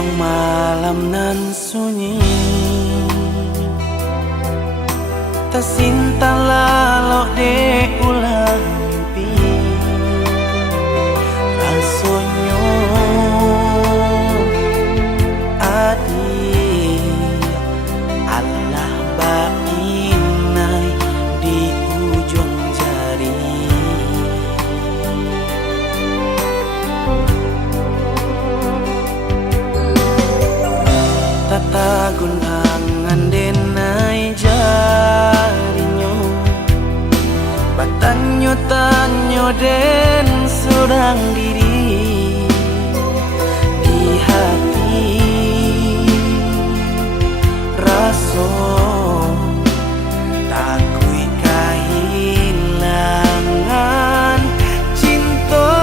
ujung malam nan sunyi, tersinta lalu de ulang mimpi. Rasonyo adi Allah bainai di ujung jari. Tata gunangan denai jarinyo, batanyo tanyo den surang diri di hati. Raso takui kehilangan cinta.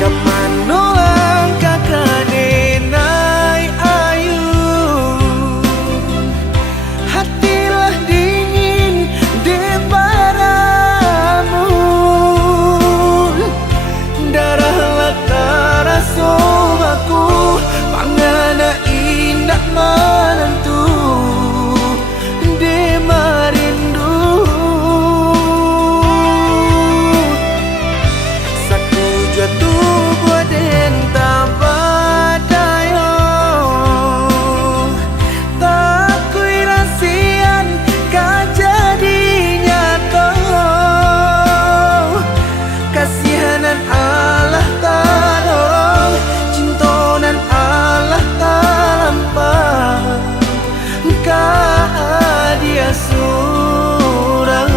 Kemana langkah kadenai ayu, hatilah dingin di padamu. Darahlah terasa aku, pangana indah menentu di merindu. Satu jatuh buat entah badayo, tak kui rasian kajadinya kau. Kasihanan Allah tolong, cintonan Allah talampa, kah dia surang.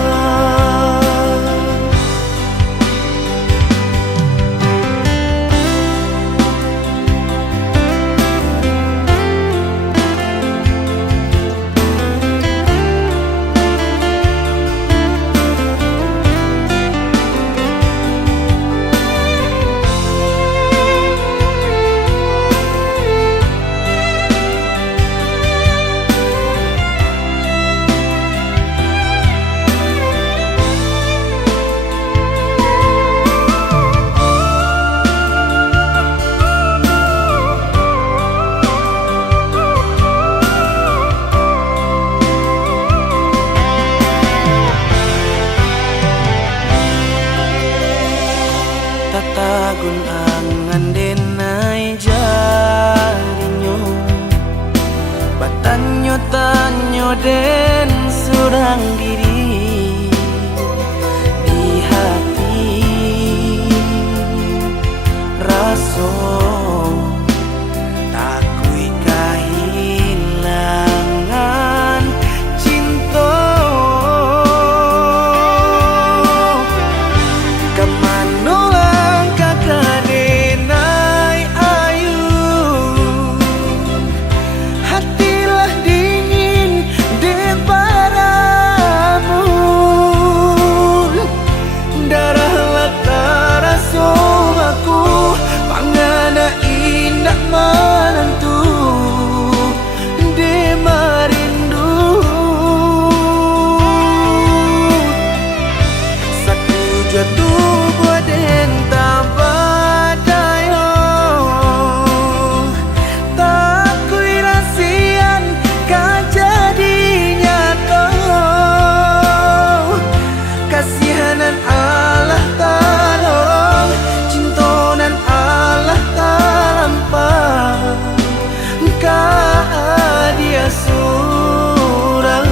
Tata gunangan denai jarinyo, batanyo tanyo den surang diri di hati. Raso takui kehilangan cinta. Kemana langkah kadenai ayu, hatilah dingin di padamu. Darahlah terasa aku, pangana indah menentu di merindu. Satu jatuh buat entah badayo, tak kui rasian kajadinya kau. Kasihanan Allah tolong, cintonan Allah talampa, kah dia surang.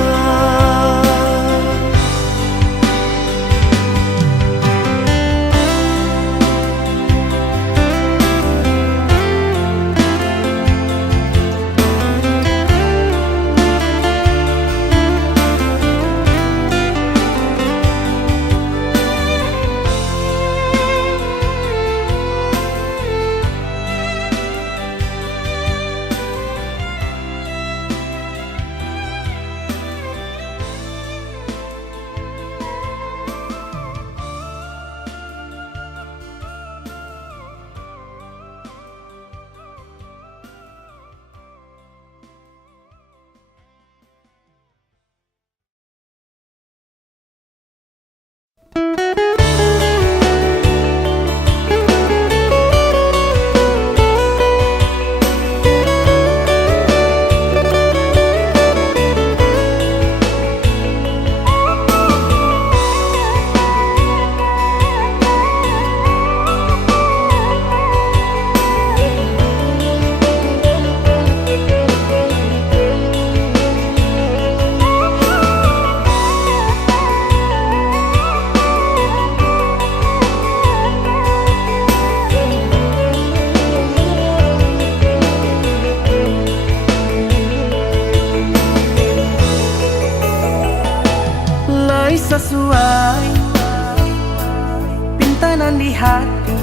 di hati.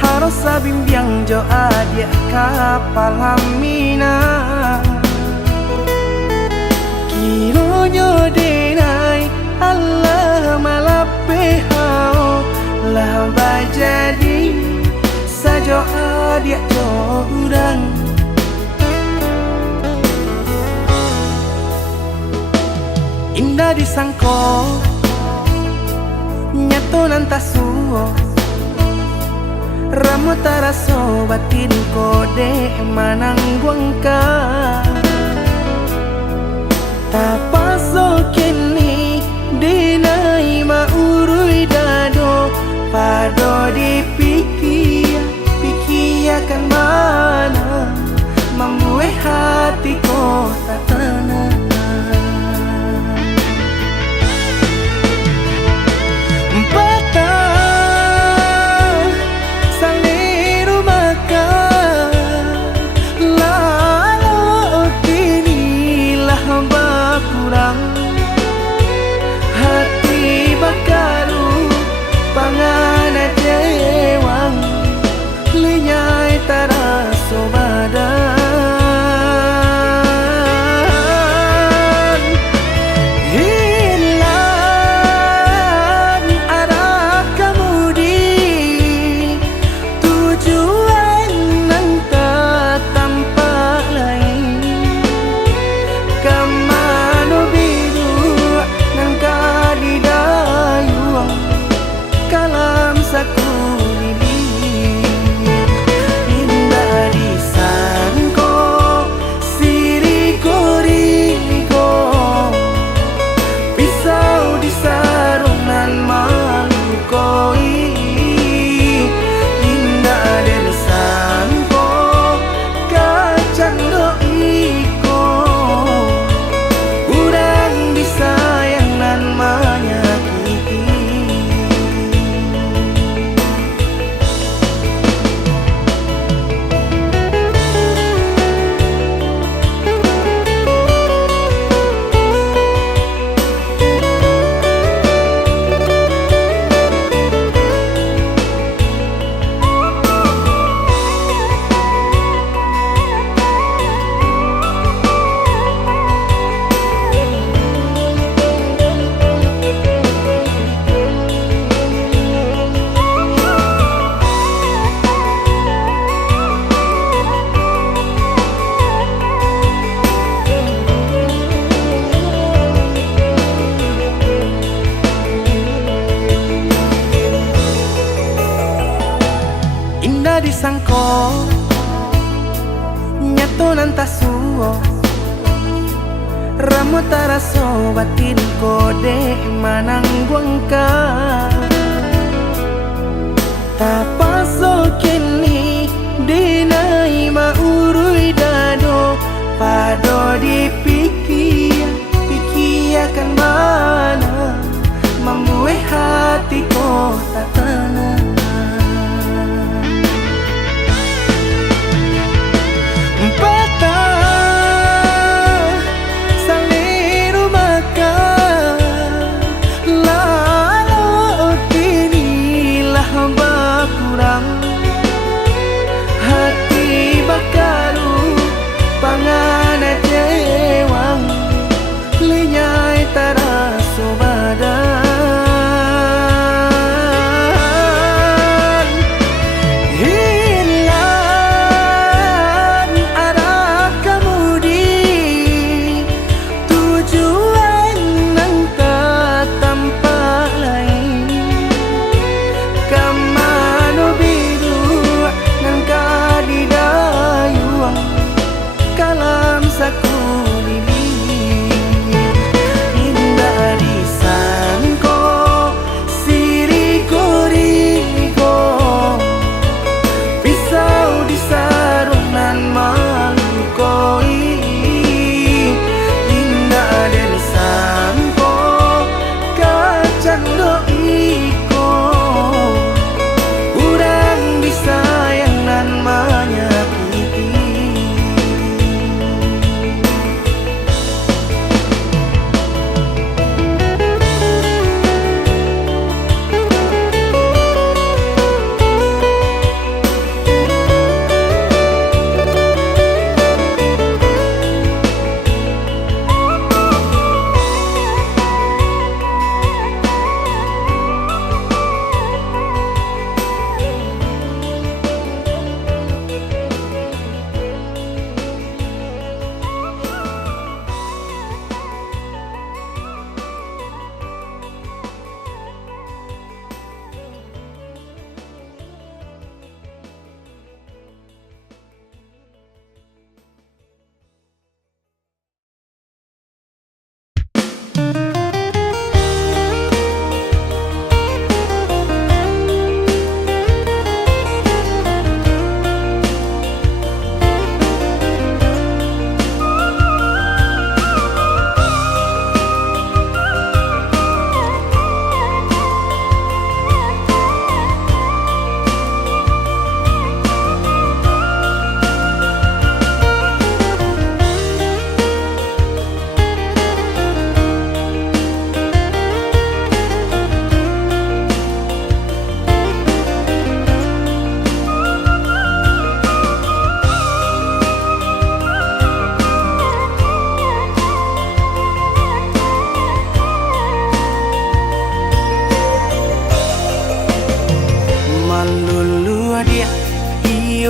Harus sabimbiang jo adia kapal hamina. Kironyo denai Allah malape hao lah bajadi sajo adia jo urang. Indah disangko nyato nantasuo ramu taraso batin kode manang buangka. Tapaso kini dinai maurui dado pado dipikir pikirkan mana membuat hatiku tak tenang. Hati bakaru pangana jewang linyai taraso badan. Hilang arah kemudi tujuan nang tak tampak lain. Kamano biru nang kadidayuang kalam sakulilit. Indah disangko siriko-riko pisau di sarungan malukoi. Indah disangko kacang doiko urang disayang nan menyakiti. Indah disangko nyato nantasuo ramu taraso batin kode manang buangka. Tapaso kini dinai maurui dado pado dipikir pikirkan mana membuat hatiku tak tenang. Hati bakaru pangana jewang linyai taraso badan.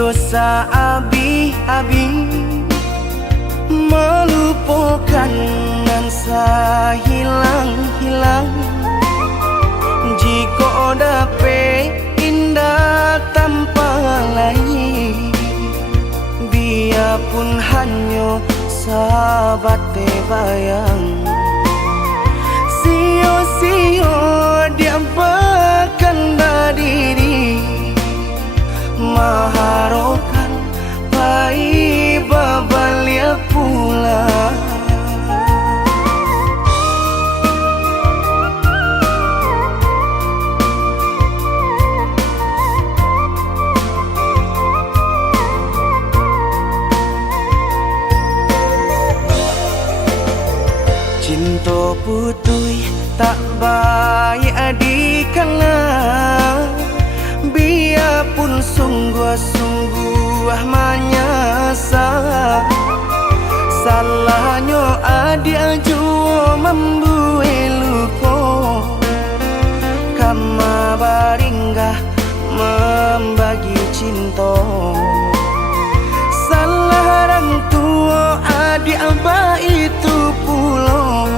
dosa abi-abi, melupakan nan hilang-hilang. Jika dapat indah tanpa lain, biarpun hanya sahabat bayang. Sio-sio dia bahkan diri maharokan pai babalia pula. Cinta putui tak baik adikana, biarpun sungguh-sungguh menyasa. Salahnya adik jua membuat luka, kama baringgah membagi cinta. Salah orang tua adik abah itu pulau,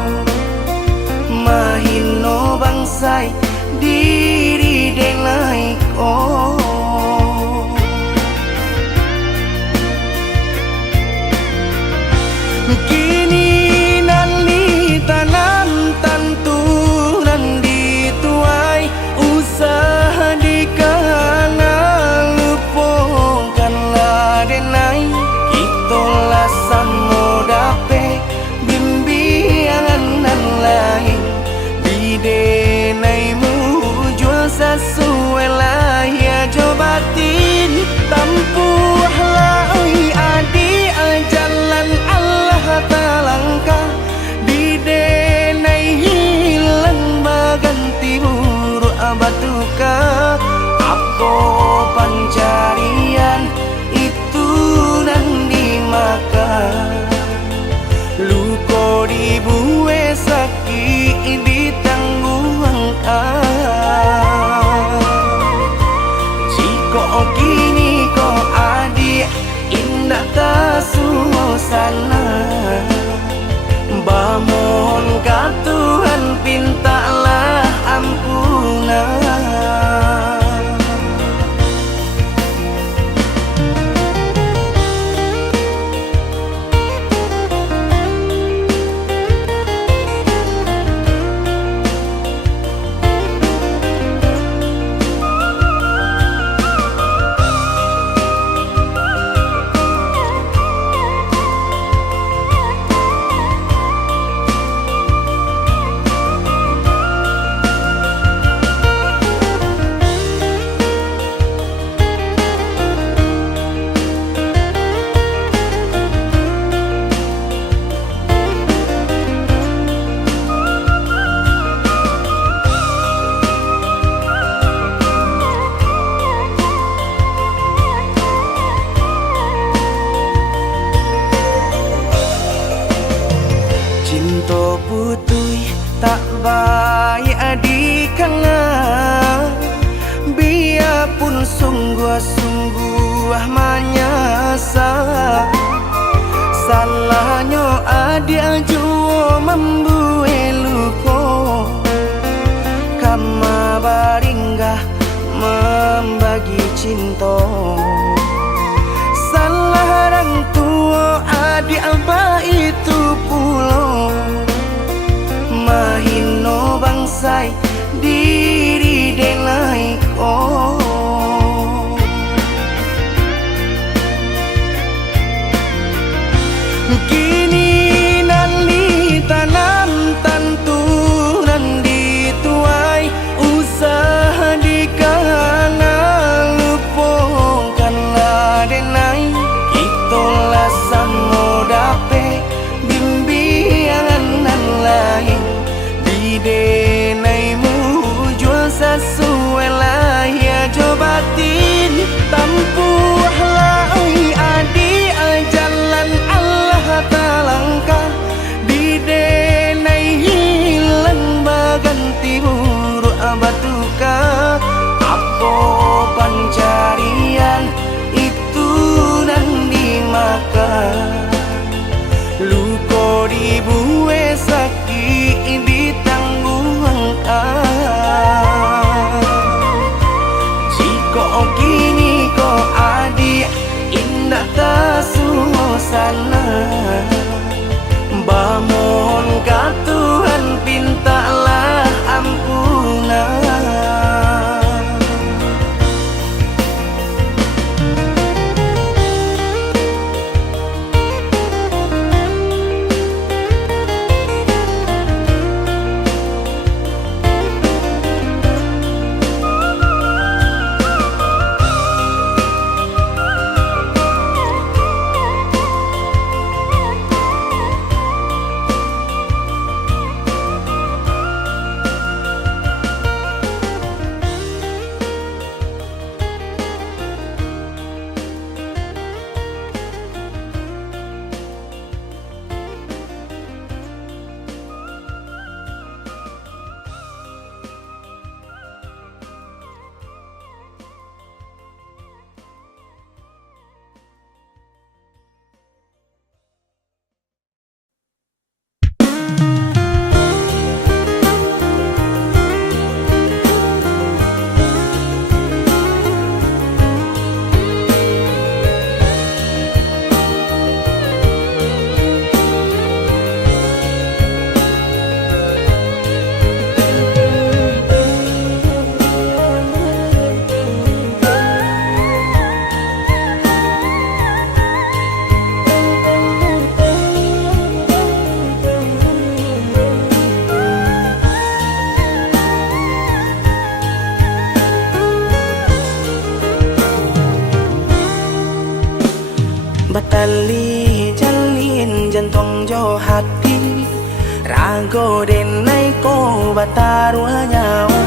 mahino bangsai diri denai ko. Kini nali tanam tantu nan dituai, usaha dikana lupakanlah denai. Itolah samo dape bimbingan nan lain, bidenaimu jual sesuai lah ya jobatin. Tampuhlah oi adi jalan Allah talangkah, bidenai hilang baganti buruk abatuka. Aku pencarian itu dan dimakan, luko dibuat sakit ditangguhkan. Jika kini kau adik indah tak suasana, bamohon ka Tuhan pintalah ampunan. Cinta putui tak baik adikana, biarpun sungguh-sungguh menyasa. Salahnya adik jua membuat luka, kama baringgah membagi cinta. Salah orang tua adik abah itu pulau, mahino bangsai diri denai ko. Kini nali tanam tantu nan dituai, usaha dikana lupakanlah denai. Itolah samo dape bimbingan nan lain, bidenaimu jual sesuai lah ya sana. Bamohon ka Tuhan, pintalah ampunan. Batali jalin jantung jo hati, rago denai ko batarua nyawa.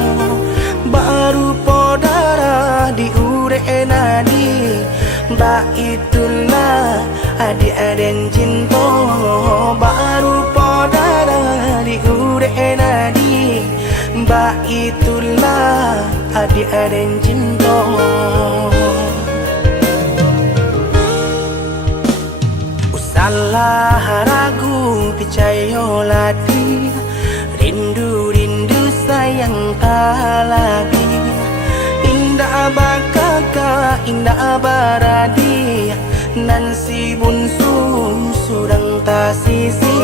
Baru podara di ure nadi, ba itulah adi aden cinta. Baru podara di ure nadi, ba itulah adi aden cinta. Salah ragu picayo lati, rindu sayang tak lagi. Indah bakaka indah baradi, nan si bunsu surang tak sisi.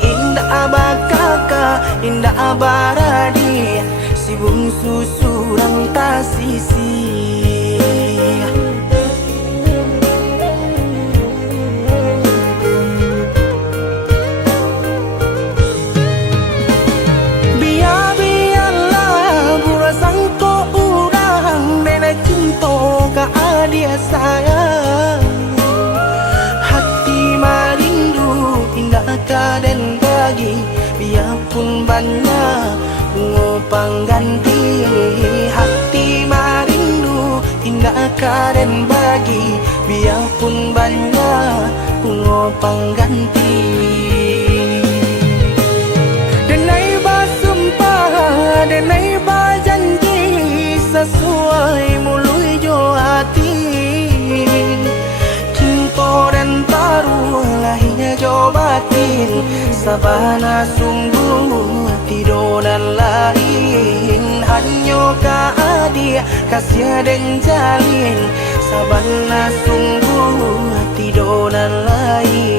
Indah bakaka indah baradi, si bungsu surang tak sisi. Dia sayang, hati marindu indah kaden bagi, biarpun banyak bunga pengganti. Hati marindu indah kaden bagi, biarpun banyak bunga pengganti. Denai basumpah, denai bajanji, sesuai mului jo hati. Cinta dan taruh lahirnya jo batin, sabana sungguh tidur dan lain. Hanya ka adia kasih dan jalin, sabana sungguh tidur dan lain.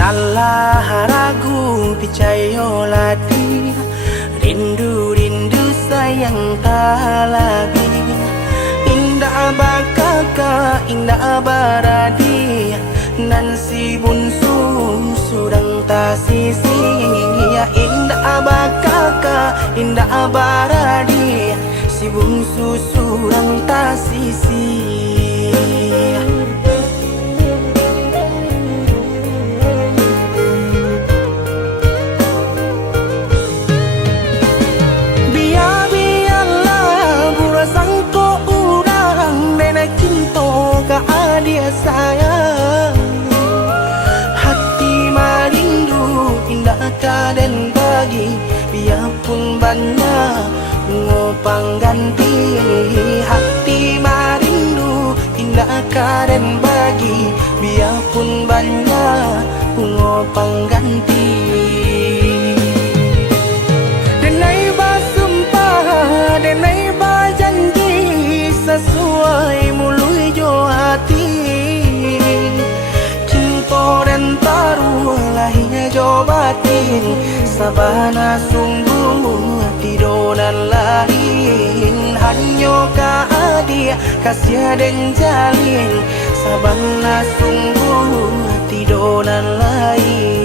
Salah ragu picayo lati, rindu sayang tak lagi. Indah bakaka indah baradi, nan si bunsu surang tak sisi. Indah bakaka indah baradi, si bungsu surang tak sisi. hanya bunga pengganti. Denai bersumpah, denai berjanji, sesuai mulut jo hati. Cinta dan taruh lahirnya jo batin, sabana sungguh tidur dan lain. Hanya dia kasih dan jalin, sabana sungguh tidur dan lain.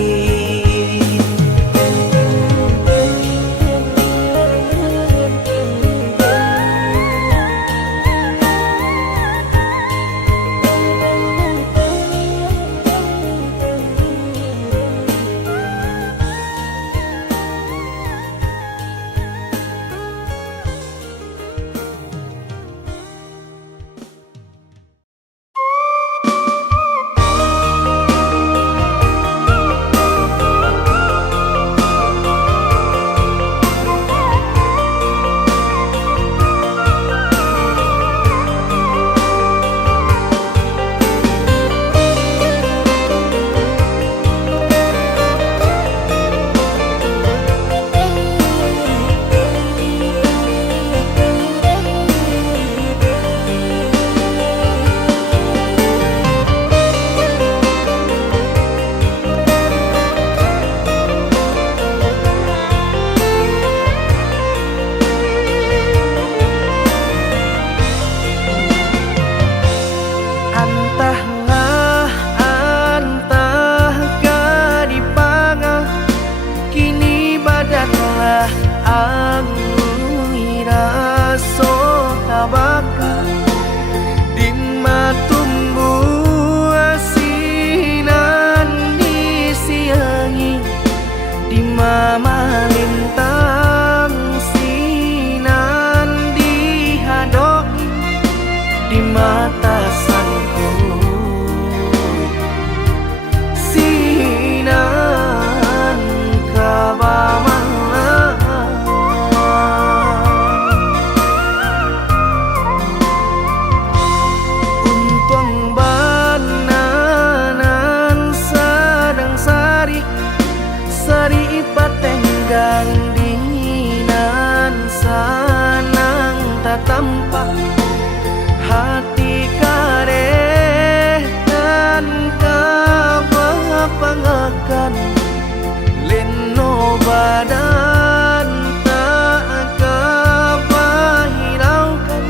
Badan tak kebahiraukan,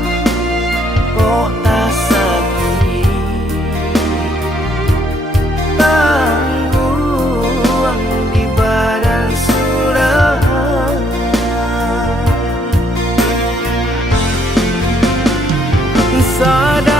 kok tak sakit tangguang di badan sudah. Sadar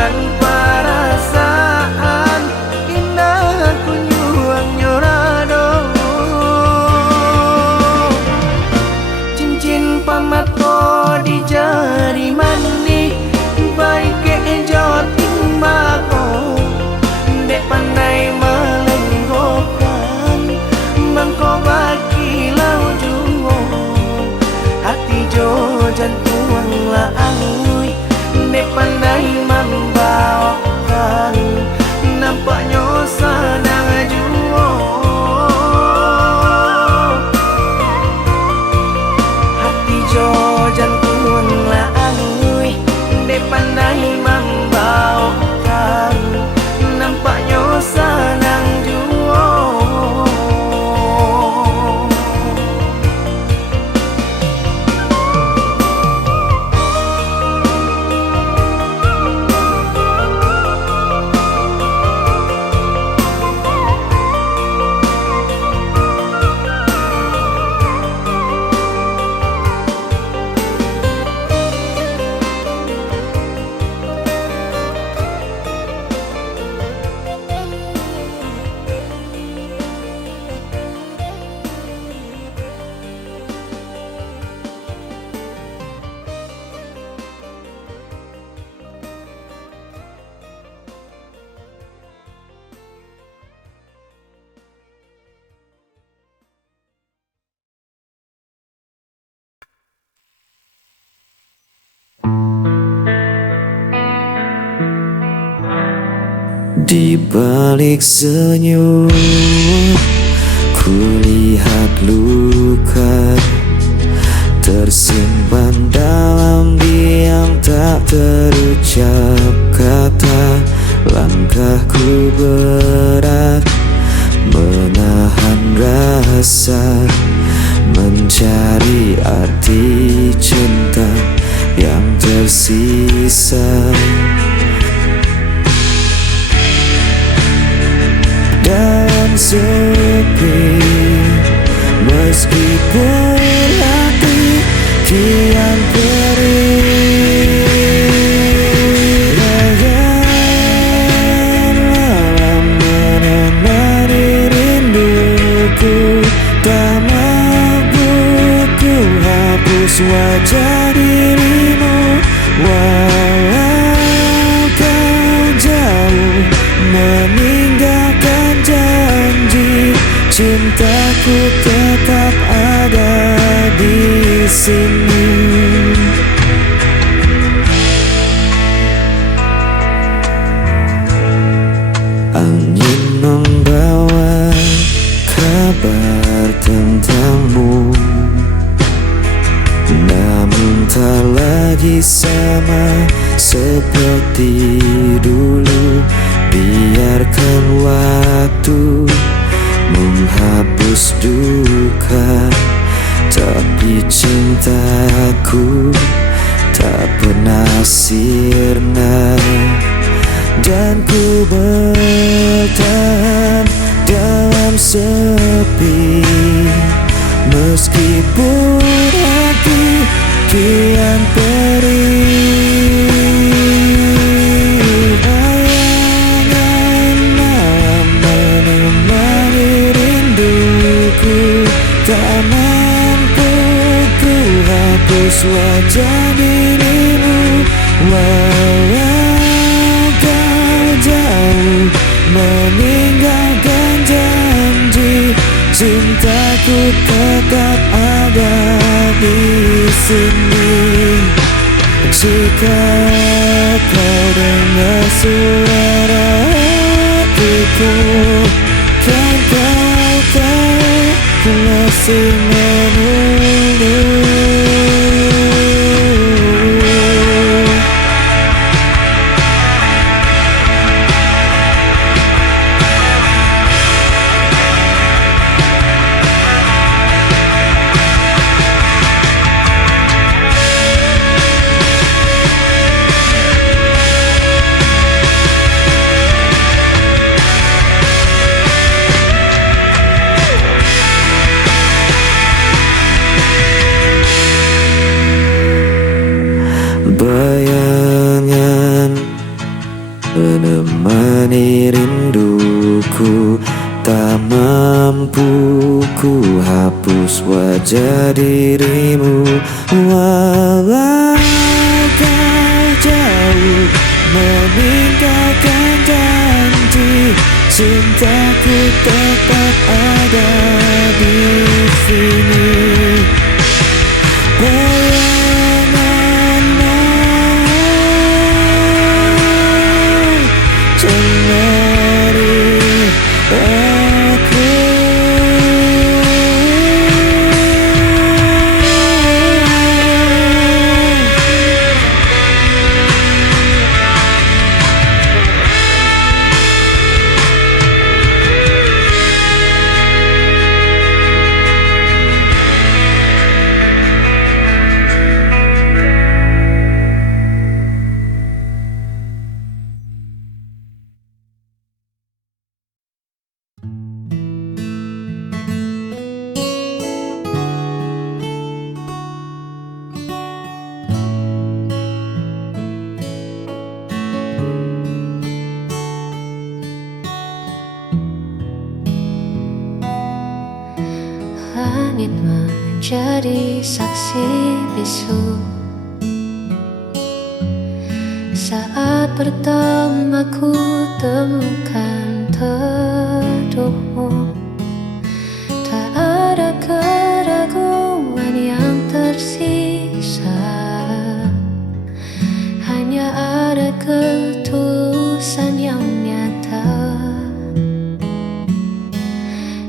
dengan perasaan indah kunjung nyorado. Cincin pamato di jari mani baik ke joting mako dek pandai melenggokan mangko baki lau juo hati jo jantung laangui dek pandai membawakan nampaknya sedang juo hati jo jantung laangui dek pandai membawakan nampaknya sedang juo. Di balik senyum kulihat luka tersimpan dalam diam tak terucap kata. Langkahku berat menahan rasa mencari arti cinta yang tersisa. Dan sepi meskipun hati kian perih, bagai malam menemani rinduku, tak mampu ku hapus wajah dirimu walau kau jauh meninggalkan janji. Cintaku tetap ada di sini. Angin membawa kabar tentangmu, namun tak lagi sama seperti dulu. Biarkan waktu menghapus duka, tapi cintaku tak pernah sirna. Dan ku bertahan dalam sepi meskipun hati kian perih. Tak mampu ku hapus wajah dirimu walau kau jauh meninggalkan janji. Cintaku tetap ada di sini. Jika kau dengar suara hatiku, kan kau tahu ku masih menunggu. menemani rinduku. Tak mampu ku hapus wajah dirimu, walau kau jauh meninggalkan janji. Cintaku tetap ada di sini. Bayanganmu cemari aku. Langit menjadi saksi bisu saat pertama ku temukan teduhmu. Tak ada keraguan yang tersisa, hanya ada ketulusan yang nyata.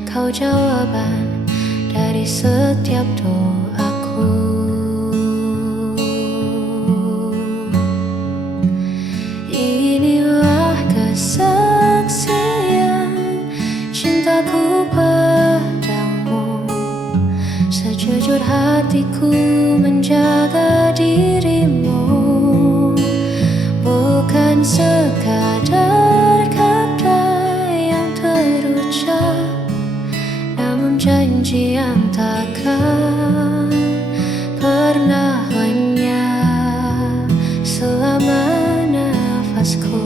Kau jawaban dari setiap doaku. Inilah kesaksian cintaku padamu. Sejujur hatiku menjaga dirimu, bukan sekadar kata yang terucap, namun janji yang takkan pernah lenyap. Selama nafasku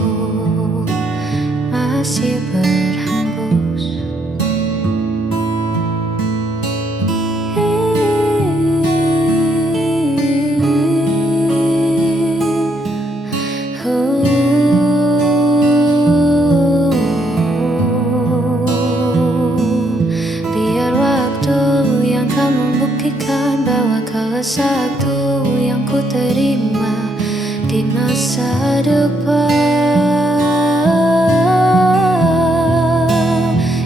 masih berhembus, bahwa kau satu yang ku terima di masa depan.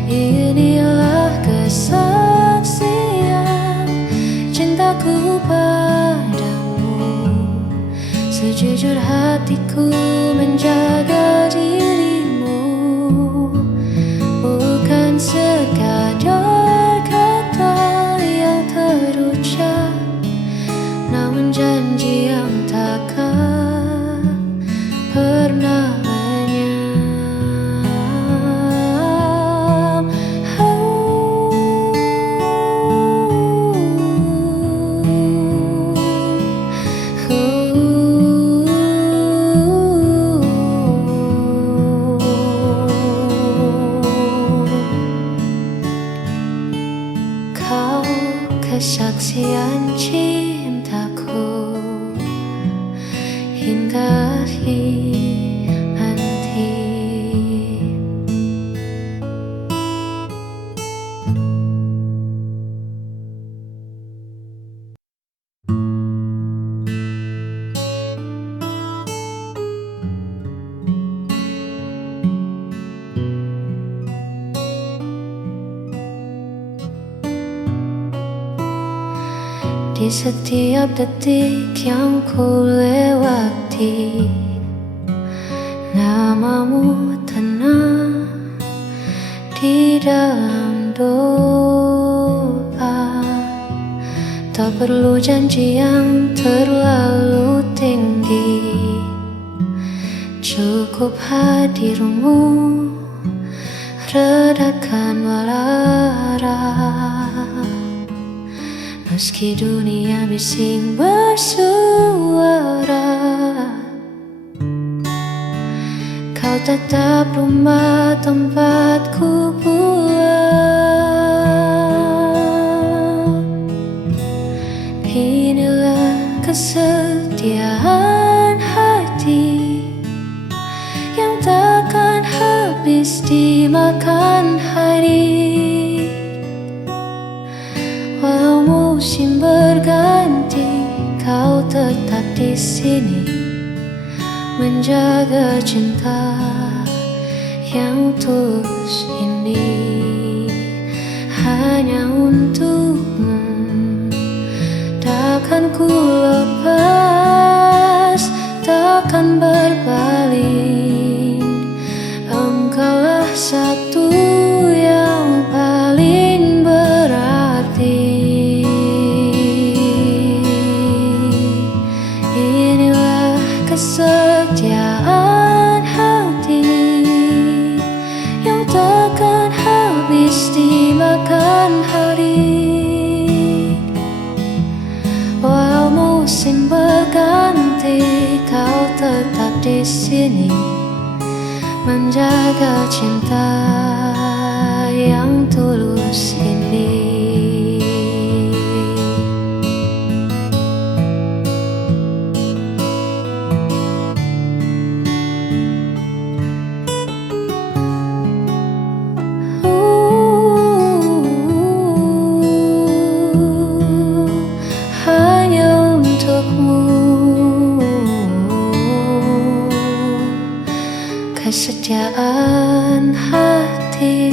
Inilah kesaksian cintaku padamu. Sejujur hatiku menjaga dirimu, bukan sekadar kata yang terucap, namun janji yang takkan pernah lenyap. Kau kesaksian cintaku hingga nanti. Di setiap detik yang ku lewati, namamu tenang di dalam doa. Tak perlu janji yang terlalu tinggi, cukup hadirmu redakan malara. Meski dunia bising bersuara, kau tetap rumah tempatku pulang. Inilah kesetiaan hati yang takkan habis dimakan hari. Walau musim berganti, kau tetap di sini menjaga cinta yang tulus ini hanya untukmu. Takkan ku lepas, takkan berbalik. Engkaulah satu yang paling berarti. Inilah kesetiaan hati yang takkan habis dimakan hari. Walau musim berganti, kau tetap di sini menjaga cinta yang tulus ini. Hanya untukmu kesetiaan hati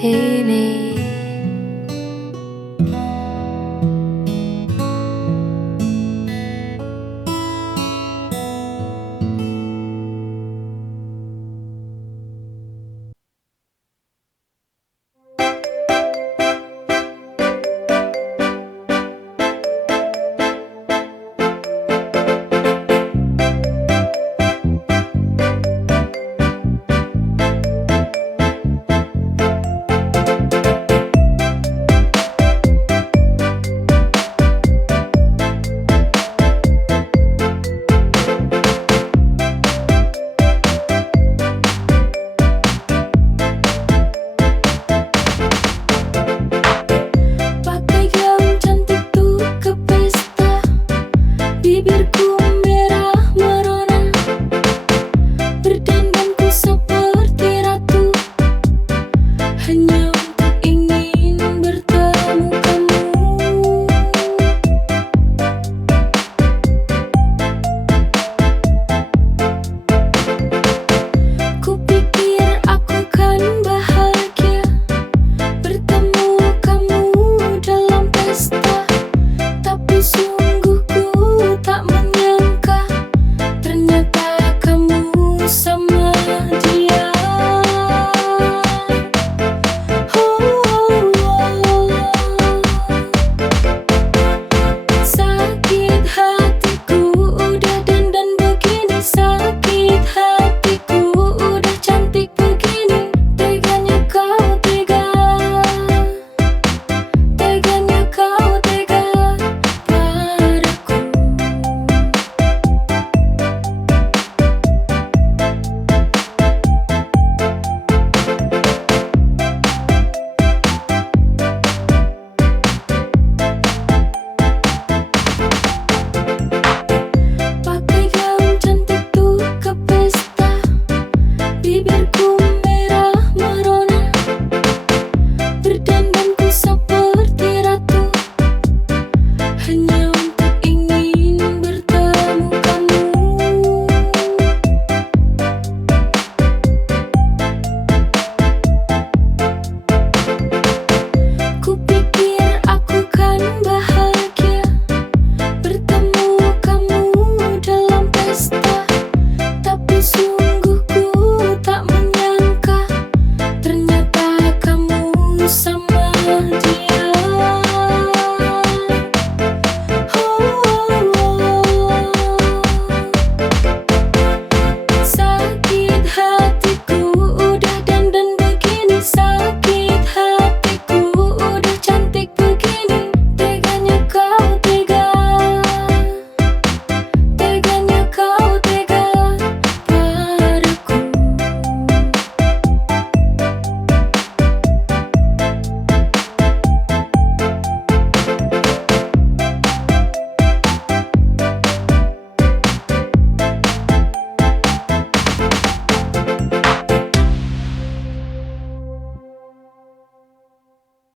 ini.